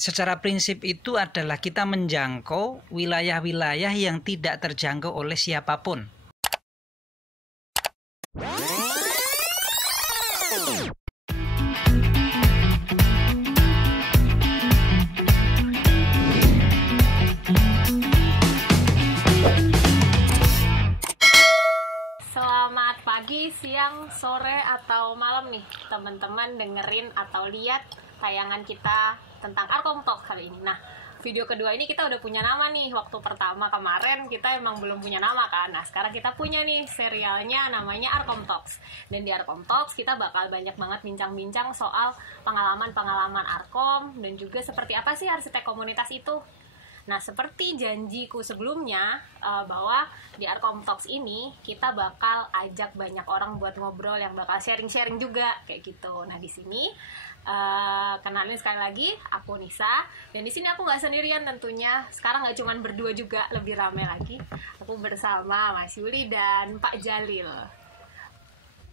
secara prinsip itu adalah kita menjangkau wilayah-wilayah yang tidak terjangkau oleh siapapun. Selamat pagi, siang, sore, atau malam nih teman-teman dengerin atau lihat tayangan kita tentang Arkom Talk kali ini. Nah, video kedua ini kita udah punya nama nih. Waktu pertama kemarin kita emang belum punya nama kan. Nah, sekarang kita punya nih serialnya namanya Arkom Talks. Dan di Arkom Talks kita bakal banyak banget bincang-bincang soal pengalaman-pengalaman Arkom dan juga seperti apa sih arsitek komunitas itu. Nah, seperti janjiku sebelumnya bahwa di Arkom Talks ini kita bakal ajak banyak orang buat ngobrol yang bakal sharing-sharing juga kayak gitu. Nah, di sini kenalin sekali lagi, aku Nisa, dan di sini aku nggak sendirian tentunya. Sekarang nggak cuman berdua juga, lebih ramai lagi. Aku bersama Mas Yuli dan Pak Jalil.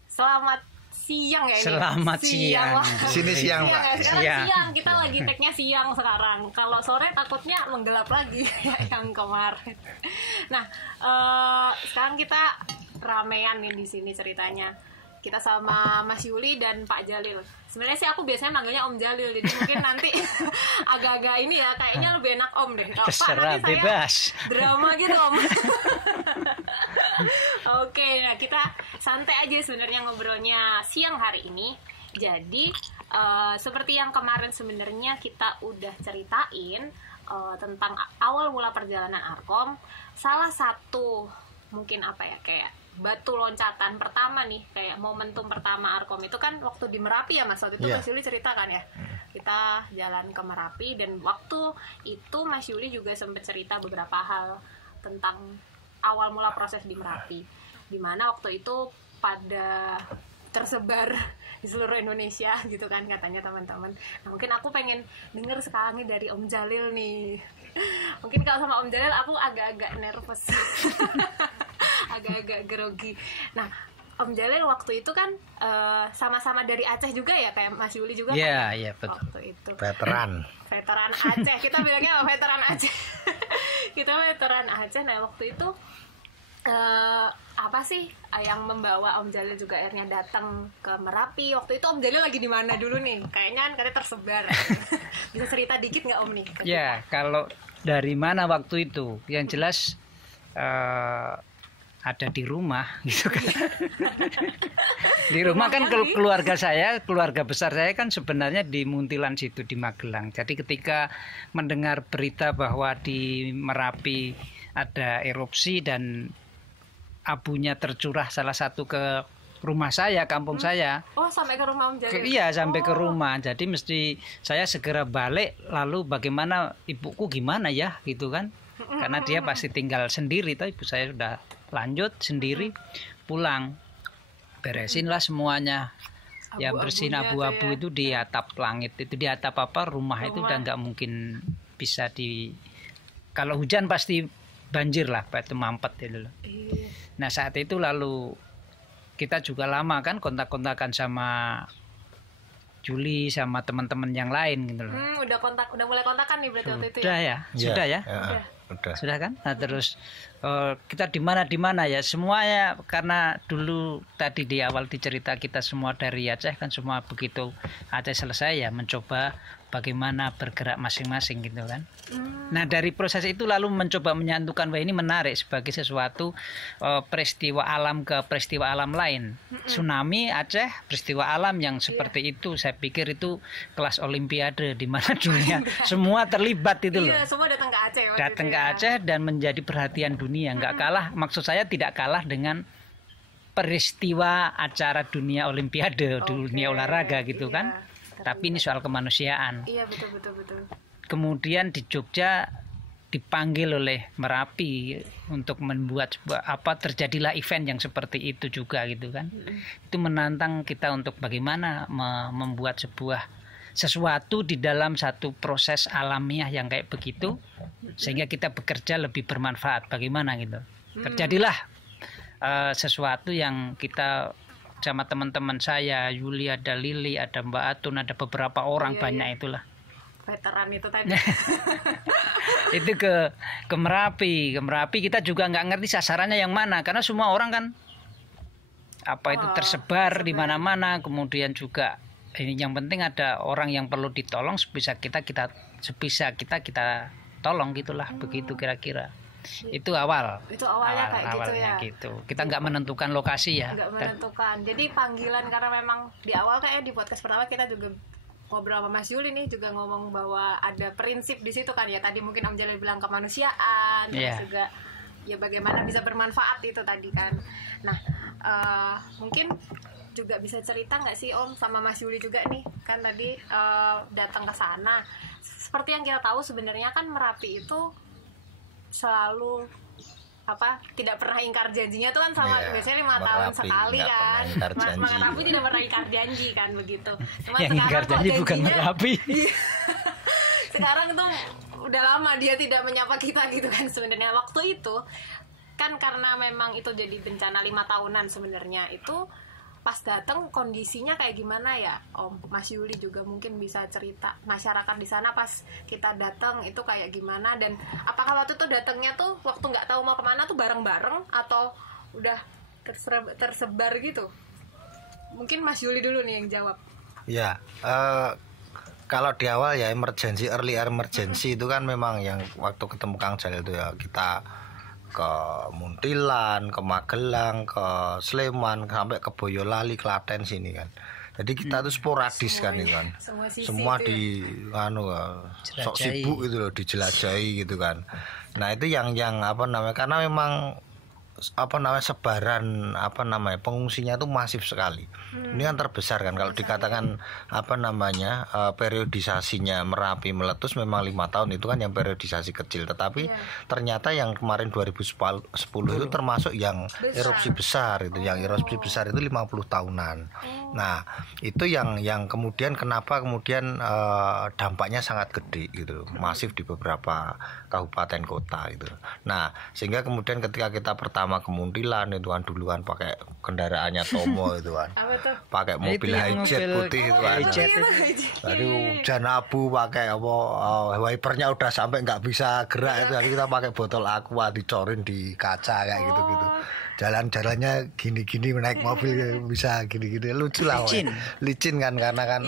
Selamat siang ya ini. Selamat siang. Sini siang, Pak. Siang. Kita lagi tag-nya siang sekarang. Kalau sore takutnya menggelap lagi ya yang kemarin. Nah, sekarang kita ramean nih di sini ceritanya. Kita sama Mas Yuli dan Pak Jalil. Sebenarnya sih aku biasanya manggilnya Om Jalil, jadi mungkin nanti agak-agak ini ya, kayaknya lebih enak Om deh. Terserah, Pak, bebas. Drama gitu Om. Oke, nah kita santai aja sebenarnya ngobrolnya siang hari ini. Jadi seperti yang kemarin sebenarnya kita udah ceritain tentang awal mula perjalanan Arkom. Salah satu mungkin apa ya, kayak batu loncatan pertama nih, kayak momentum pertama Arkom itu kan waktu di Merapi ya Mas. Waktu itu Mas Yuli cerita kan ya, kita jalan ke Merapi, dan waktu itu Mas Yuli juga sempat cerita beberapa hal tentang awal mula proses di Merapi, dimana waktu itu pada tersebar di seluruh Indonesia gitu kan katanya teman-teman. Nah, mungkin aku pengen denger sekarang nih dari Om Jalil nih. Mungkin kalau sama Om Jalil aku agak-agak nervous. Agak-agak grogi. Nah, Om Jalil waktu itu kan sama-sama dari Aceh juga ya, kayak Mas Yuli juga kan? Iya, betul. Waktu itu. Veteran Aceh. Kita bilangnya veteran Aceh. Kita veteran Aceh. Nah, waktu itu apa sih yang membawa Om Jalil juga akhirnya datang ke Merapi? Waktu itu Om Jalil lagi di mana dulu nih? Kayaknya kan katanya tersebar. Bisa cerita dikit nggak Om nih? Ya, kalau dari mana waktu itu, yang jelas ada di rumah gitu kan. Di rumah kan keluarga besar saya kan sebenarnya di Muntilan situ, di Magelang. Jadi ketika mendengar berita bahwa di Merapi ada erupsi dan abunya tercurah salah satu ke rumah saya, kampung saya. Oh, sampai ke rumah Om Jalil? Iya, sampai ke rumah. Jadi mesti saya segera balik, lalu bagaimana ibuku gimana ya gitu kan. Karena dia pasti tinggal sendiri, tapi ibu saya sudah lanjut sendiri pulang, beresin lah semuanya, yang bersihin abu-abu itu di atap langit itu, di atap rumah itu udah nggak mungkin bisa kalau hujan pasti banjir lah, itu mampet itu loh. Nah, saat itu lalu kita juga lama kan kontak-kontakan sama Juli sama teman-teman yang lain gitu loh. Udah mulai kontakan nih berarti waktu itu ya? Sudah ya. Sudah kan? Nah, terus kita di mana ya semuanya, karena dulu tadi di awal dicerita kita semua dari Aceh kan, semua begitu Aceh selesai ya mencoba bagaimana bergerak masing-masing gitu kan. Nah, dari proses itu lalu mencoba menyatukan, wah ini menarik sebagai sesuatu peristiwa alam ke peristiwa alam lain. Tsunami Aceh, peristiwa alam yang seperti itu, saya pikir itu kelas olimpiade di mana dunia semua terlibat itu loh. Iya, semua datang ke Aceh. Datang ke Aceh dan menjadi perhatian dunia, nggak kalah, maksud saya tidak kalah dengan peristiwa acara dunia olimpiade, dunia olahraga gitu kan. Tapi ini soal kemanusiaan. Iya, betul. Kemudian di Jogja dipanggil oleh Merapi untuk membuat terjadilah event yang seperti itu juga gitu kan. Itu menantang kita untuk bagaimana membuat sesuatu di dalam satu proses alamiah yang kayak begitu, sehingga kita bekerja lebih bermanfaat. Bagaimana gitu. Terjadilah sesuatu yang kita sama teman-teman saya, Yuli, ada Lili, ada Mbak Atun, ada beberapa orang, banyak itulah. veteran itu tadi. Itu ke Merapi. Ke Merapi kita juga nggak ngerti sasarannya yang mana, karena semua orang kan itu tersebar di mana-mana. Kemudian juga ini yang penting ada orang yang perlu ditolong, sebisa kita tolong gitulah. Begitu kira-kira. Itu awalnya kayak gitu ya. Gitu. Kita nggak menentukan lokasi ya. Nggak menentukan. Jadi panggilan, karena memang di awal kayak di podcast pertama kita juga ngobrol sama Mas Yuli nih, juga ngomong bahwa ada prinsip di situ kan ya. Tadi mungkin Om Jalil bilang kemanusiaan, terus juga ya bagaimana bisa bermanfaat itu tadi kan. Nah, mungkin juga bisa cerita nggak sih Om sama Mas Yuli juga nih, kan tadi datang ke sana. Seperti yang kita tahu sebenarnya kan Merapi itu selalu tidak pernah ingkar janjinya tuh kan, sama biasanya 5 tahun sekali kan. Merapi tidak pernah ingkar janji kan, begitu. Cuma yang ingkar janji bukan Merapi. Sekarang tuh udah lama dia tidak menyapa kita gitu kan. Sebenarnya waktu itu kan karena memang itu jadi bencana 5 tahunan sebenarnya. Itu pas datang kondisinya kayak gimana ya Om? Mas Yuli juga mungkin bisa cerita masyarakat di sana pas kita datang itu kayak gimana, dan apakah waktu itu datangnya tuh waktu nggak tahu mau kemana tuh bareng-bareng atau udah tersebar gitu? Mungkin Mas Yuli dulu nih yang jawab. Ya, kalau di awal ya early emergency itu kan memang yang waktu ketemu Kang Jalil itu ya kita ke Muntilan, ke Magelang, ke Sleman, sampai ke Boyolali, Klaten sini kan. Jadi kita tuh sporadis kan itu kan. Semua di sok sibuk itu loh, dijelajahi gitu kan. Nah, itu yang karena memang sebaran pengungsinya itu masif sekali. Ini kan terbesar kan kalau dikatakan periodisasinya Merapi meletus memang 5 tahun itu kan yang periodisasi kecil, tetapi ternyata yang kemarin 2010 itu termasuk yang erupsi besar itu, yang erupsi besar itu 50 tahunan. Nah, itu yang kemudian kenapa dampaknya sangat gede gitu, masif di beberapa kabupaten kota gitu. Nah, sehingga kemudian ketika kita pertama ke Muntilan itu kan duluan pakai kendaraannya Tomo itu kan. Pakai mobil hijet putih itu kan. Tadi hujan abu pakai wipernya udah sampai nggak bisa gerak itu, jadi kita pakai botol aqua dicorin di kaca kayak gitu-gitu. Jalan-jalannya gini-gini, naik mobil bisa gini-gini, lucu lah. Licin kan karena kan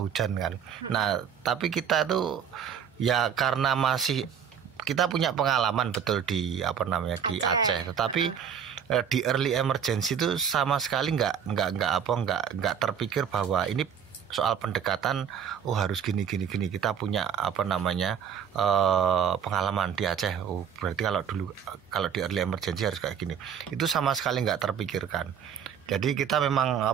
hujan kan. Nah, tapi kita tuh ya karena masih kita punya pengalaman betul di di Aceh, tetapi di early emergency itu sama sekali nggak terpikir bahwa ini soal pendekatan harus gini. Kita punya pengalaman di Aceh. Berarti kalau di early emergency harus kayak gini. Itu sama sekali nggak terpikirkan. Jadi kita memang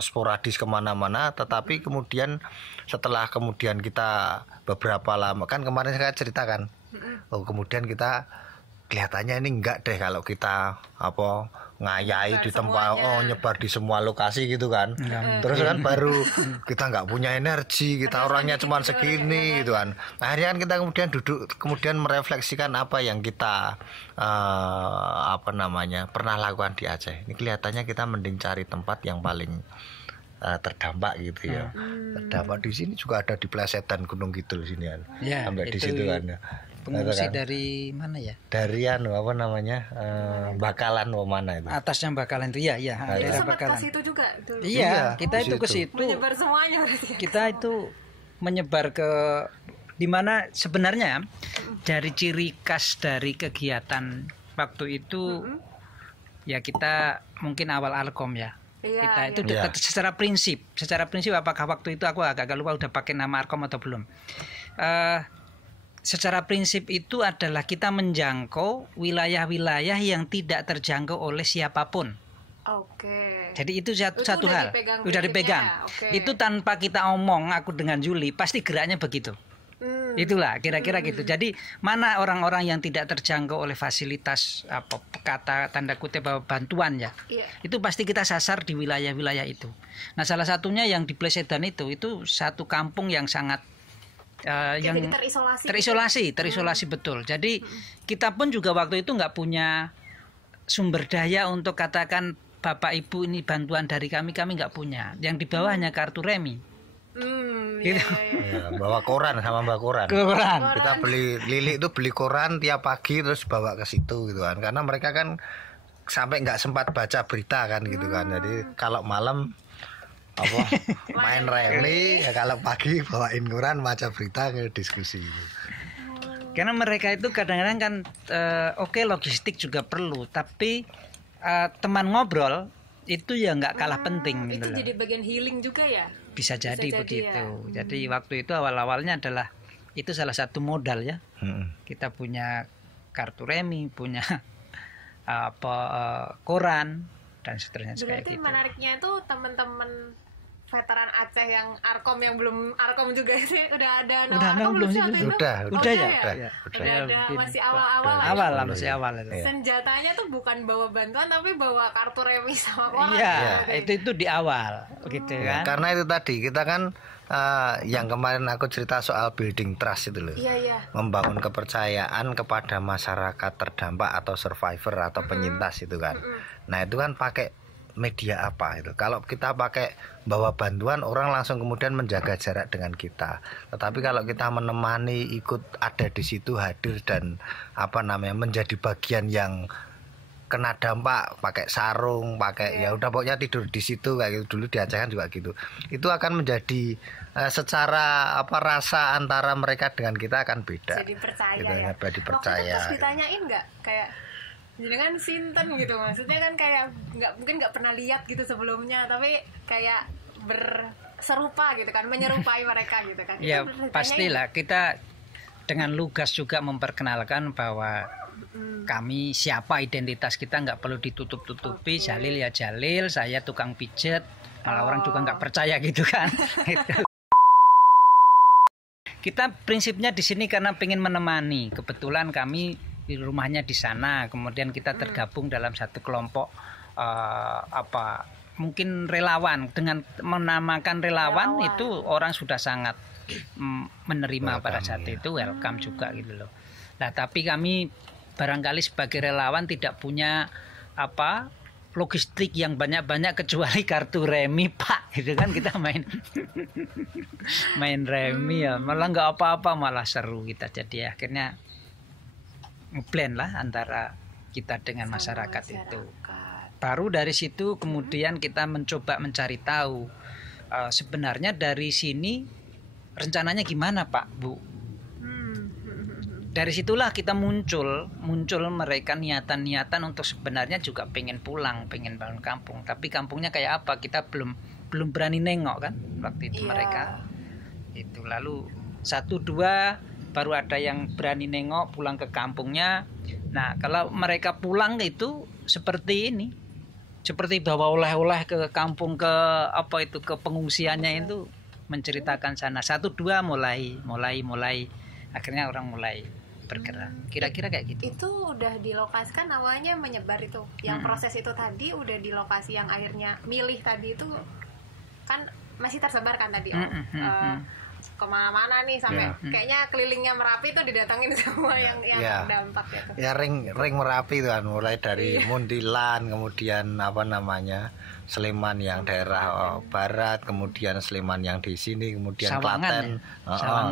sporadis kemana-mana, tetapi kemudian setelah kemudian kita beberapa lama kan kemarin saya ceritakan, kemudian kita kelihatannya ini enggak deh kalau kita ngayai di tempat nyebar di semua lokasi gitu kan. Terus kan baru kita nggak punya energi, kita orangnya cuma segini gitu kan. Akhirnya kan kita kemudian kemudian merefleksikan apa yang kita pernah lakukan di Aceh. Ini kelihatannya kita mending cari tempat yang paling terdampak gitu ya. Terdampak di sini juga ada di Plesetan Gunung Kidul sini kan. Ya, sampai di situ kan. Pengungsi kan? Dari mana ya? Dari Bakalan mana itu? Atasnya Bakalan itu ya. Daerah Bakalan. Ke situ juga dulu. Iya, kita itu ke situ. Menyebar semuanya berarti. Kita itu menyebar ke di mana sebenarnya dari ciri khas dari kegiatan waktu itu ya kita mungkin awal Alkom ya. Kita itu secara prinsip apakah waktu itu aku agak lupa udah pakai nama Arkom atau belum. Secara prinsip itu adalah kita menjangkau wilayah-wilayah yang tidak terjangkau oleh siapapun. Oke. Jadi itu satu hal. Udah dipegang. Itu tanpa kita omong, aku dengan Juli pasti geraknya begitu. Itulah kira-kira gitu. Jadi mana orang-orang yang tidak terjangkau oleh fasilitas kata tanda kutip bantuan ya. Itu pasti kita sasar di wilayah-wilayah itu. Nah, salah satunya yang di Plesetan itu satu kampung yang sangat yang terisolasi betul. Jadi kita pun juga waktu itu nggak punya sumber daya untuk katakan Bapak Ibu ini bantuan dari kami nggak punya. Yang di bawah hanya kartu remi. Gitu. Ya, bawa koran sama Mbak Koran. Koran. Kita beli Lili itu beli koran tiap pagi terus bawa ke situ gitu kan. Karena mereka kan sampai nggak sempat baca berita kan gitu kan. Jadi kalau malam apa main remi ya, kalau pagi bawain koran baca berita ke diskusi gitu. Karena mereka itu kadang-kadang kan oke, logistik juga perlu, tapi teman ngobrol itu ya nggak kalah penting itu gitu loh. jadi bagian healing juga ya. Bisa jadi jadi begitu. ya. Jadi waktu itu awal-awalnya adalah itu salah satu modal ya. Kita punya kartu remi, punya koran dan seterusnya kayak Berarti gitu. menariknya itu teman-teman veteran Aceh yang Arkom yang belum Arkom juga sih udah ada Udah, Arkom belum sih, waktu itu? udah Oh, ya? ya? Udah. Udah ada, masih awal-awal lah. Awal lah, masih awal itu. Senjatanya tuh bukan bawa bantuan tapi bawa kartu remi sama koran. Iya, itu di awal begitu Ya, kan. karena itu tadi kita kan yang kemarin aku cerita soal building trust itu loh. Iya. Membangun kepercayaan kepada masyarakat terdampak atau survivor atau penyintas itu kan. Nah, itu kan pakai media apa itu. Kalau kita pakai bawa bantuan, orang langsung kemudian menjaga jarak dengan kita. Tetapi kalau kita menemani, ikut ada di situ, hadir dan menjadi bagian yang kena dampak, pakai sarung, pakai ya udah pokoknya tidur di situ kayak gitu. Dulu di Aceh kan juga gitu. Itu akan menjadi secara rasa antara mereka dengan kita akan beda. Jadi percaya gitu, ya. Jadi percaya. Waktu itu terus ditanyain nggak kayak jenengan sinten gitu, maksudnya kan kayak mungkin nggak pernah lihat gitu sebelumnya, tapi kayak berserupa gitu kan, menyerupai mereka gitu kan. Ya pastilah kita dengan lugas juga memperkenalkan bahwa kami siapa, identitas kita nggak perlu ditutup-tutupi. Jalil ya Jalil, saya tukang pijet, malah orang juga nggak percaya gitu kan. Kita prinsipnya di sini karena pengen menemani. Kebetulan kami di rumahnya di sana, kemudian kita tergabung dalam satu kelompok mungkin relawan. Dengan menamakan relawan itu orang sudah sangat menerima pada saat itu, welcome juga gitu loh. Nah, tapi kami barangkali sebagai relawan tidak punya logistik yang banyak-banyak kecuali kartu remi, Pak, gitu kan. Kita main remi ya, malah nggak apa-apa, malah seru kita. Jadi akhirnya ngeblend lah antara kita dengan masyarakat itu. Baru dari situ kemudian kita mencoba mencari tahu sebenarnya dari sini rencananya gimana, Pak, Bu. Dari situlah kita muncul mereka niatan untuk sebenarnya juga pengen pulang, pengen bangun kampung. Tapi kampungnya kayak apa kita belum berani nengok kan waktu itu mereka. Itu lalu 1-2 baru ada yang berani nengok pulang ke kampungnya. Nah, kalau mereka pulang itu seperti ini, seperti bawa oleh-oleh ke kampung, ke ke pengungsiannya itu, menceritakan sana. 1-2 mulai akhirnya orang mulai bergerak. Kira-kira kayak gitu. Itu udah dilokasikan awalnya menyebar itu. Yang proses itu tadi udah di lokasi yang akhirnya milih tadi itu kan masih tersebar kan tadi. Kemana-mana nih sampai kayaknya kelilingnya Merapi itu didatangin semua yang terdampak gitu. Ya ring Merapi itu kan, mulai dari Muntilan, kemudian Sleman yang daerah barat, kemudian Sleman yang di sini, kemudian Klaten,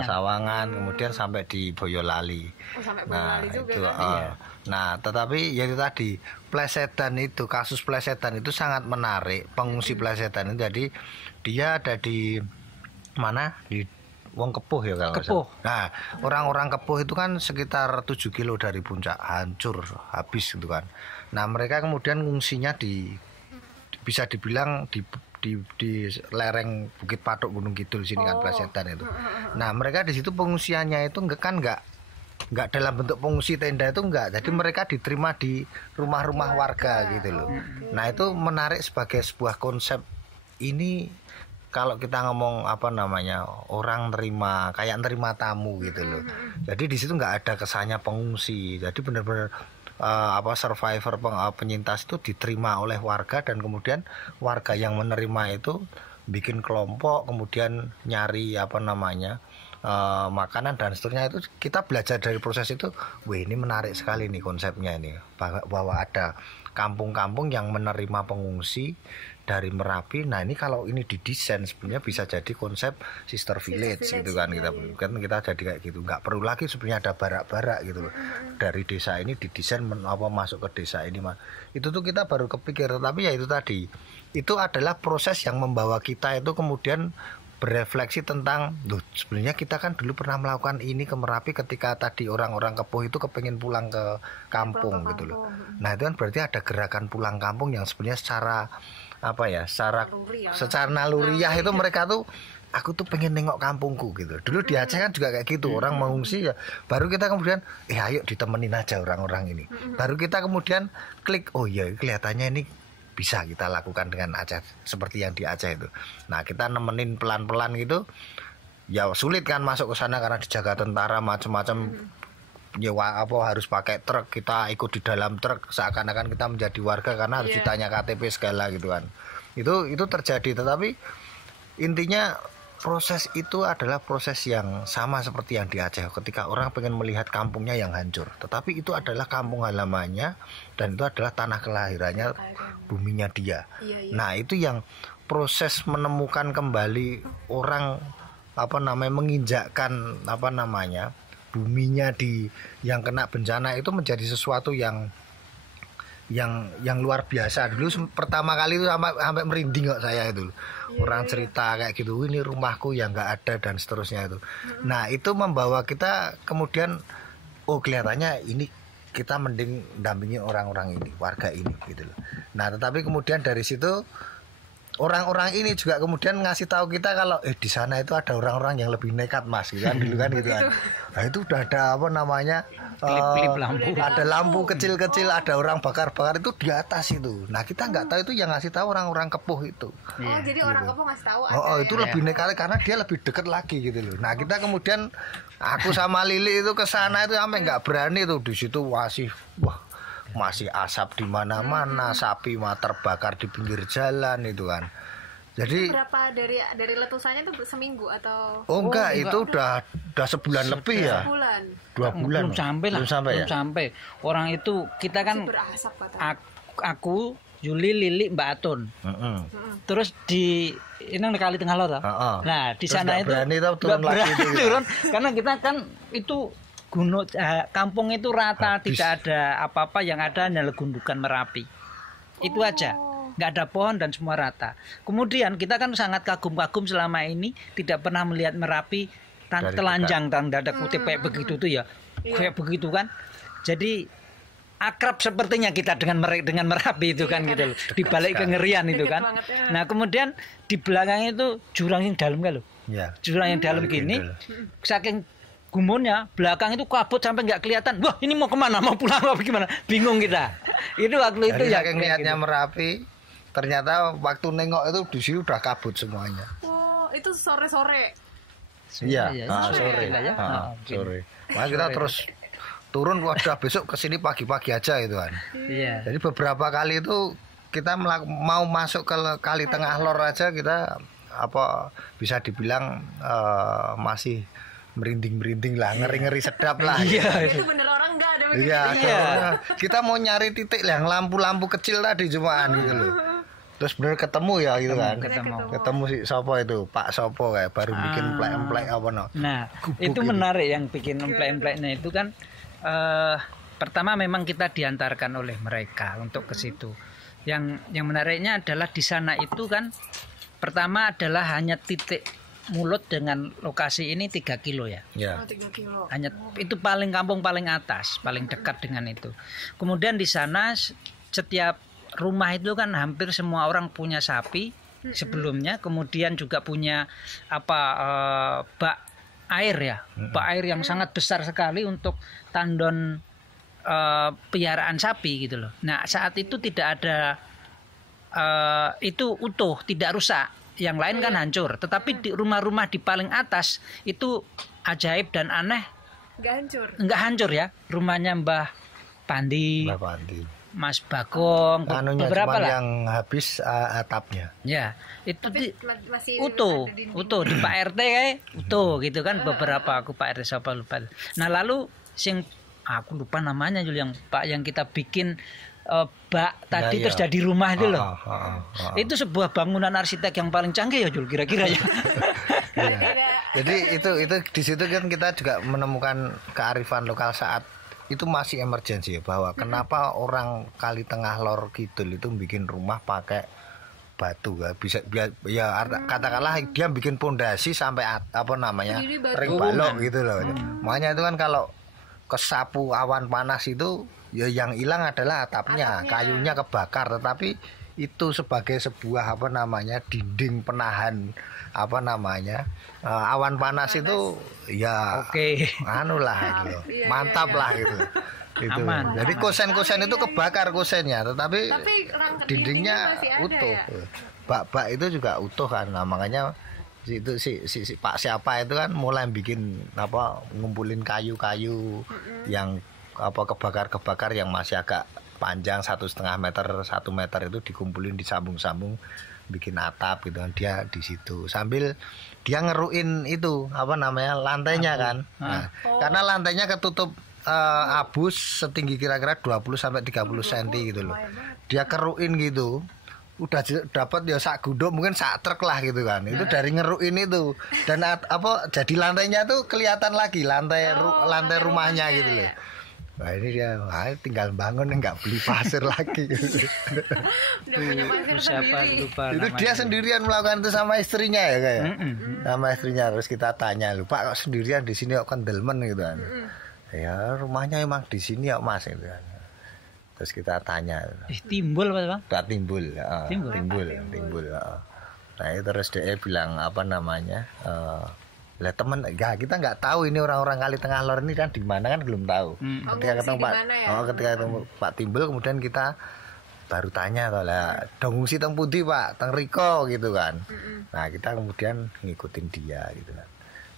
Sawangan, kemudian sampai di Boyolali. Sampai Boyolali juga itu, kan. Nah, tetapi ya itu tadi plesetan itu, kasus plesetan itu sangat menarik. Pengungsi plesetan itu, jadi dia ada di mana? Di Wong Kepuh ya kalau Kepuh. Nah, orang-orang Kepuh itu kan sekitar 7 kilo dari puncak, hancur, habis gitu kan. Nah, mereka kemudian ngungsinya bisa dibilang di lereng Bukit Patuk Gunung Kidul sini kan, plesetan itu. Nah, mereka di situ pengungsiannya itu enggak dalam bentuk pengungsi tenda itu enggak. Jadi mereka diterima di rumah-rumah warga gitu loh. Nah, itu menarik sebagai sebuah konsep. Ini kalau kita ngomong orang nerima tamu gitu loh. Jadi di situ nggak ada kesannya pengungsi. Jadi benar-benar survivor penyintas itu diterima oleh warga, dan kemudian warga yang menerima itu bikin kelompok, kemudian nyari makanan dan seterusnya. Itu kita belajar dari proses itu. Wih, ini menarik sekali nih konsepnya ini, bahwa ada kampung-kampung yang menerima pengungsi dari Merapi. Nah ini kalau ini didesain sebenarnya bisa jadi konsep sister village gitu kan, kita jadi kayak gitu, nggak perlu lagi sebenarnya ada barak-barak gitu loh. Dari desa ini didesain masuk ke desa ini, itu tuh kita baru kepikir. Tapi ya itu tadi, itu adalah proses yang membawa kita itu kemudian berefleksi tentang, loh sebenarnya kita kan dulu pernah melakukan ini ke Merapi ketika tadi orang-orang Kepuh itu kepengen pulang ke kampung gitu loh. Nah itu kan berarti ada gerakan pulang kampung yang sebenarnya secara secara naluriah itu mereka tuh, aku tuh pengen nengok kampungku gitu. Dulu di Aceh kan juga kayak gitu, orang mengungsi ya, baru kita kemudian ayo ditemenin aja orang-orang ini. Baru kita kemudian klik, oh iya kelihatannya ini bisa kita lakukan dengan Aceh seperti yang di Aceh itu. Nah kita nemenin pelan-pelan gitu, ya sulit kan masuk ke sana karena dijaga tentara macam-macam. Nyewa harus pakai truk, kita ikut di dalam truk seakan-akan kita menjadi warga karena harus ditanya KTP segala gitu kan. Itu terjadi, tetapi intinya proses itu adalah proses yang sama seperti yang di Aceh ketika orang pengen melihat kampungnya yang hancur, tetapi itu adalah kampung halamannya dan itu adalah tanah kelahirannya, buminya dia. Nah itu yang proses menemukan kembali orang menginjakkan buminya di yang kena bencana itu menjadi sesuatu yang luar biasa. Dulu pertama kali itu sampai merinding kok saya itu. Orang cerita kayak gitu, ini rumahku yang nggak ada dan seterusnya itu. Nah itu membawa kita kemudian, oh kelihatannya ini kita mending dampingi orang-orang ini, warga ini gitu loh. Nah tetapi kemudian dari situ orang-orang ini juga kemudian ngasih tahu kita kalau di sana itu ada orang-orang yang lebih nekat mas gitu kan, dulu kan gitu kan. Nah itu udah ada lampu, ada lampu kecil-kecil, ada orang bakar-bakar itu di atas itu. Nah kita nggak tahu itu yang ngasih tahu orang-orang Kepuh itu. Jadi orang Kepuh ngasih tahu. Itu lebih nekat karena dia lebih dekat lagi gitu loh. Nah kita kemudian aku sama Lili itu ke sana itu sampai nggak berani tuh, di situ masih asap di mana-mana, sapi terbakar di pinggir jalan itu kan. Jadi berapa dari letusannya itu seminggu atau? Oh enggak, itu udah sebulan lebih ya. 2 bulan. Belum sampai. Orang itu kita kan aku, Yuli, Lili, Mbak Atun. Terus di ini kali tengah laut. Nah, di sana itu turun karena kita kan itu kampung itu rata, tidak ada apa-apa, yang ada hanya gundukan Merapi. Itu aja. Nggak ada pohon dan semua rata. Kemudian kita kan sangat kagum-kagum selama ini tidak pernah melihat Merapi telanjang tanda kutip kayak begitu tuh ya. Kayak begitu kan. Jadi akrab sepertinya kita dengan Merapi itu kan gitu loh. Di balik kengerian itu kan. Nah, kemudian di belakang itu jurang yang dalam kan loh. Jurang yang dalam gini. Saking gumunnya, belakang itu kabut sampai nggak kelihatan. Wah, ini mau kemana? Mau pulang apa gimana? Bingung kita. Itu waktu itu ya. Saking lihatnya gitu. Merapi, ternyata waktu nengok itu di sini udah kabut semuanya. Oh, itu sore-sore. Iya, sore. Sore. Makanya kita terus turun, wadah besok kesini pagi-pagi aja itu kan. Iya. Jadi beberapa kali itu kita mau masuk ke kali tengah lor aja kita bisa dibilang masih merinding lah, ngeri-ngeri sedap lah. Iya. Itu bener orang nggak ada begitu. Iya. Kita mau nyari titik yang lampu-lampu kecil tadi cuman gitu loh. Terus bener ketemu ya gitu kan. Ketemu si Sopo itu, Pak Sopo kayak baru bikin emplek apa no. Nah, itu menarik yang bikin emplek-empleknya itu kan pertama memang kita diantarkan oleh mereka untuk ke situ. Yang menariknya adalah di sana itu kan pertama adalah hanya titik mulut dengan lokasi ini 3 kilo ya. 3 kilo. Hanya itu kampung paling atas, paling dekat dengan itu. Kemudian di sana setiap rumah itu kan hampir semua orang punya sapi sebelumnya, kemudian juga punya bak air ya. Bak air yang sangat besar sekali untuk tandon piaraan sapi gitu loh. Nah, saat itu tidak ada itu utuh, tidak rusak. Yang lain kan hancur, tetapi di rumah-rumah di paling atas itu ajaib dan aneh. Enggak hancur ya. Rumahnya Mbah Pandi, Mas Bagong, beberapa lah yang habis atapnya. Ya, itu masih utuh di Pak RT kayak utuh gitu kan, beberapa aku Pak RT siapa lupa. Nah, lalu aku lupa namanya yang Pak yang kita bikin bak tadi Ya, terus iya. jadi rumah itu loh. Itu Itu sebuah bangunan arsitek yang paling canggih ya Jul kira-kira ya. jadi itu di situ kan kita juga menemukan kearifan lokal saat itu masih emergensi ya, bahwa kenapa orang Kali Tengah Lor Kidul itu bikin rumah pakai batu ya, bisa ya katakanlah dia bikin pondasi sampai apa namanya Sendiri batu. ring balok gitu loh. Makanya itu kan kalau kesapu awan panas itu ya yang hilang adalah atapnya, kayunya kebakar, tetapi itu sebagai sebuah apa namanya dinding penahan apa namanya awan panas itu ya Oke. anu lah gitu, mantap lah gitu. Itu. Aman. Jadi kosen-kosen itu kebakar kosennya, tetapi dindingnya masih ada utuh. ya? Bak-bak itu juga utuh kan. Nah, makanya itu si Pak siapa itu kan mulai bikin apa ngumpulin kayu-kayu yang apa kebakar-kebakar yang masih agak panjang 1,5 meter 1 meter itu dikumpulin disambung-sambung bikin atap gitu kan, dia di situ sambil dia ngeruin itu apa namanya lantainya kan. Nah, karena lantainya ketutup abus setinggi kira-kira 20 sampai 30 cm gitu loh. Dia keruin gitu. Udah dapat ya sak guduk mungkin sak truk lah gitu kan. Itu dari ngeruin itu. Dan apa jadi lantainya tuh kelihatan lagi lantai rumahnya gitu loh. Nah ini dia tinggal bangun nggak beli pasir lagi gitu. Udah punya pasir Siapa sendiri. lupa Itu namanya. dia sendirian melakukan itu sama istrinya ya kayak. Sama istrinya terus kita tanya, "Lu Pak kok sendirian di sini kok kendelmen gitu kan?" Ya rumahnya emang di sini ya Mas gitu kan. Terus kita tanya, Timbul apa Bang? tak timbul, Timbul. Nah itu terus dia bilang apa namanya, lah temen, ya kita nggak tahu ini orang-orang Kali Tengah Lor ini kan di mana kan belum tahu. Ketika ketemu Pak, ketika ketemu Pak Timbul kemudian kita baru tanya toh lah, dongungsi teng pundi Pak, teng Riko gitu kan. Nah kita kemudian ngikutin dia gitu kan.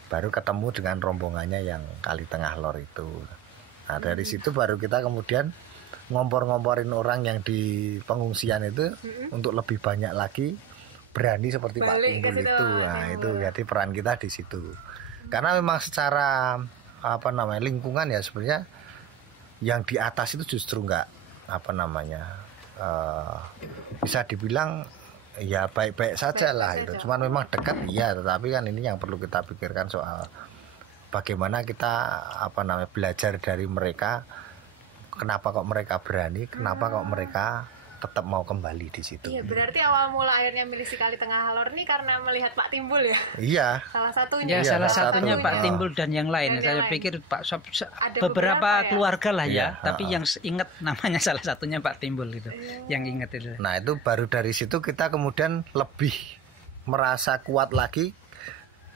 Baru ketemu dengan rombongannya yang Kali Tengah Lor itu. Nah dari situ baru kita kemudian ngompor-ngomporin orang yang di pengungsian itu untuk lebih banyak lagi berani seperti Pak Timbul itu. Nah itu jadi peran kita di situ. Karena memang secara apa namanya lingkungan ya sebenarnya yang di atas itu justru nggak apa namanya bisa dibilang ya baik-baik saja lah itu. Cuman memang dekat ya, tetapi kan ini yang perlu kita pikirkan soal bagaimana kita apa namanya belajar dari mereka. Kenapa kok mereka berani? Kenapa kok mereka tetap mau kembali di situ? Iya, berarti awal mula akhirnya milih si Kali Tengah Lor ini karena melihat Pak Timbul ya. Iya. Salah satunya. Ya Iya, salah salah satunya satu. Pak Timbul dan yang Dan lain. yang Saya lain. pikir Pak Sob Ada beberapa beberapa ya? keluarga lah ya, Iya, tapi yang ingat namanya salah satunya Pak Timbul gitu. Yang ingat itu. Nah itu baru dari situ kita kemudian lebih merasa kuat lagi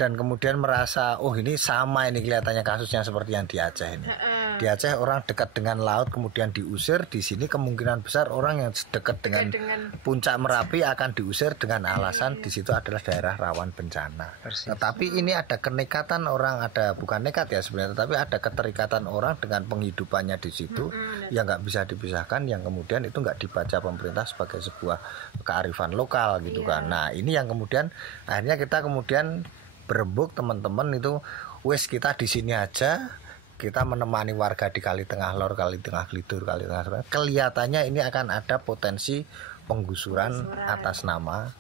dan kemudian merasa oh ini sama ini kelihatannya kasusnya seperti yang di Aceh ini. Di Aceh orang dekat dengan laut kemudian diusir, di sini kemungkinan besar orang yang dekat dengan puncak Merapi akan diusir dengan alasan di situ adalah daerah rawan bencana. Tetapi ini ada kenekatan orang, ada bukan nekat ya sebenarnya, tetapi ada keterikatan orang dengan penghidupannya di situ yang nggak bisa dipisahkan, yang kemudian itu nggak dibaca pemerintah sebagai sebuah kearifan lokal gitu kan. Nah ini yang kemudian akhirnya kita kemudian berembuk teman-teman itu wes kita di sini aja, kita menemani warga di Kali Tengah Lor, Kali Tengah Glidur, Kali Tengah Lor. Kelihatannya ini akan ada potensi penggusuran atas nama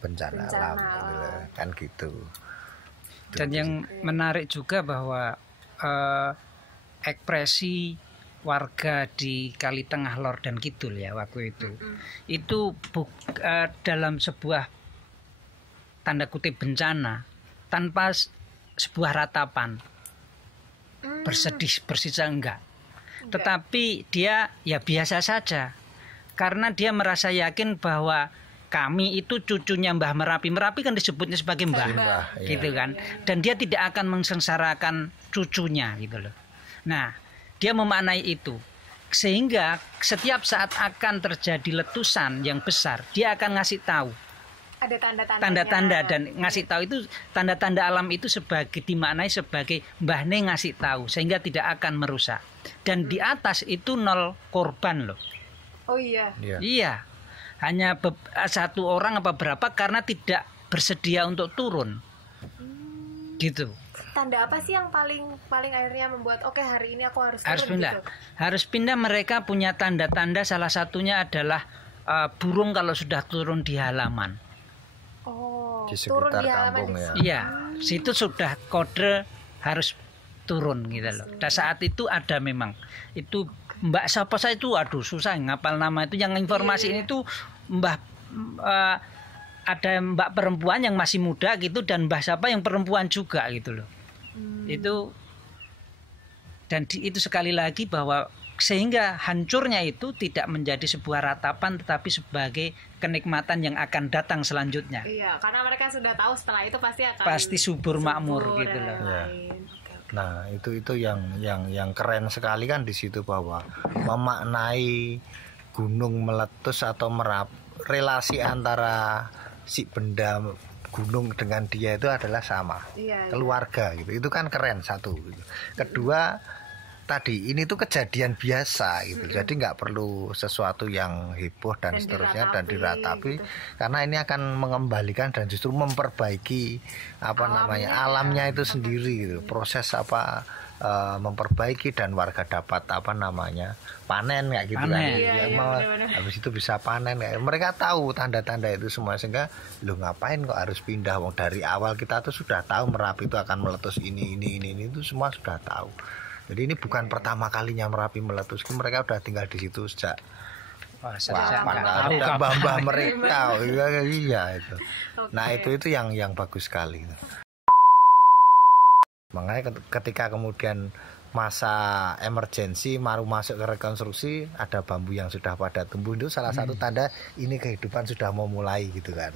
bencana alam gitu, kan gitu. Dan yang menarik juga bahwa ekspresi warga di Kali Tengah Lor dan Kidul ya waktu itu dalam sebuah tanda kutip bencana tanpa sebuah ratapan bersedih bersisa enggak, tetapi dia ya biasa saja karena dia merasa yakin bahwa kami itu cucunya Mbah Merapi. Merapi kan disebutnya sebagai Mbah, gitu kan. Dan dia tidak akan mengsengsarakan cucunya gitu loh. Nah, dia memaknai itu. Sehingga setiap saat akan terjadi letusan yang besar, dia akan ngasih tahu. Ada Tanda-tanda dan ngasih tahu itu tanda-tanda alam itu sebagai dimaknai sebagai Mbah Ne ngasih tahu sehingga tidak akan merusak. Dan di atas itu 0 korban loh. Oh iya. Iya. Hanya satu orang apa berapa karena tidak bersedia untuk turun. Gitu. tanda apa sih yang paling akhirnya membuat oke hari ini aku harus pindah. gitu? Harus pindah. Mereka punya tanda-tanda, salah satunya adalah burung kalau sudah turun di halaman. Oh, Di turun sekitar di halaman kampung ya. Iya, situ sudah kode harus turun gitu loh. Dan saat itu ada memang itu Mbak siapa saya itu, aduh susah ngapal nama itu. Yang informasi ini tuh Mbah ada Mbak perempuan yang masih muda gitu dan Mbah siapa yang perempuan juga gitu loh. Itu dan itu sekali lagi bahwa sehingga hancurnya itu tidak menjadi sebuah ratapan tetapi sebagai kenikmatan yang akan datang selanjutnya. Iya, karena mereka sudah tahu setelah itu pasti subur makmur gitu loh. Ya. Nah, itu yang keren sekali kan di situ bahwa memaknai gunung meletus atau relasi antara si benda gunung dengan dia itu adalah sama. Keluarga gitu. Itu kan keren satu gitu. Kedua, tadi ini tuh kejadian biasa gitu. Jadi nggak perlu sesuatu yang heboh dan seterusnya dan diratapi gitu. Karena ini akan mengembalikan dan justru memperbaiki alamnya itu sendiri gitu. Proses memperbaiki dan warga dapat panen kayak gitu kan. Habis itu bisa panen kayak. Mereka tahu tanda-tanda itu semua sehingga lu ngapain kok harus pindah, wong dari awal kita tuh sudah tahu Merapi itu akan meletus ini itu semua sudah tahu. Jadi ini bukan pertama kalinya Merapi meletus, mereka udah tinggal di situ sejak mbah mereka, iya itu. Nah itu yang bagus sekali. Makanya ketika kemudian masa emergensi baru masuk ke rekonstruksi, ada bambu yang sudah pada tumbuh, itu salah satu tanda ini kehidupan sudah mau mulai gitu kan.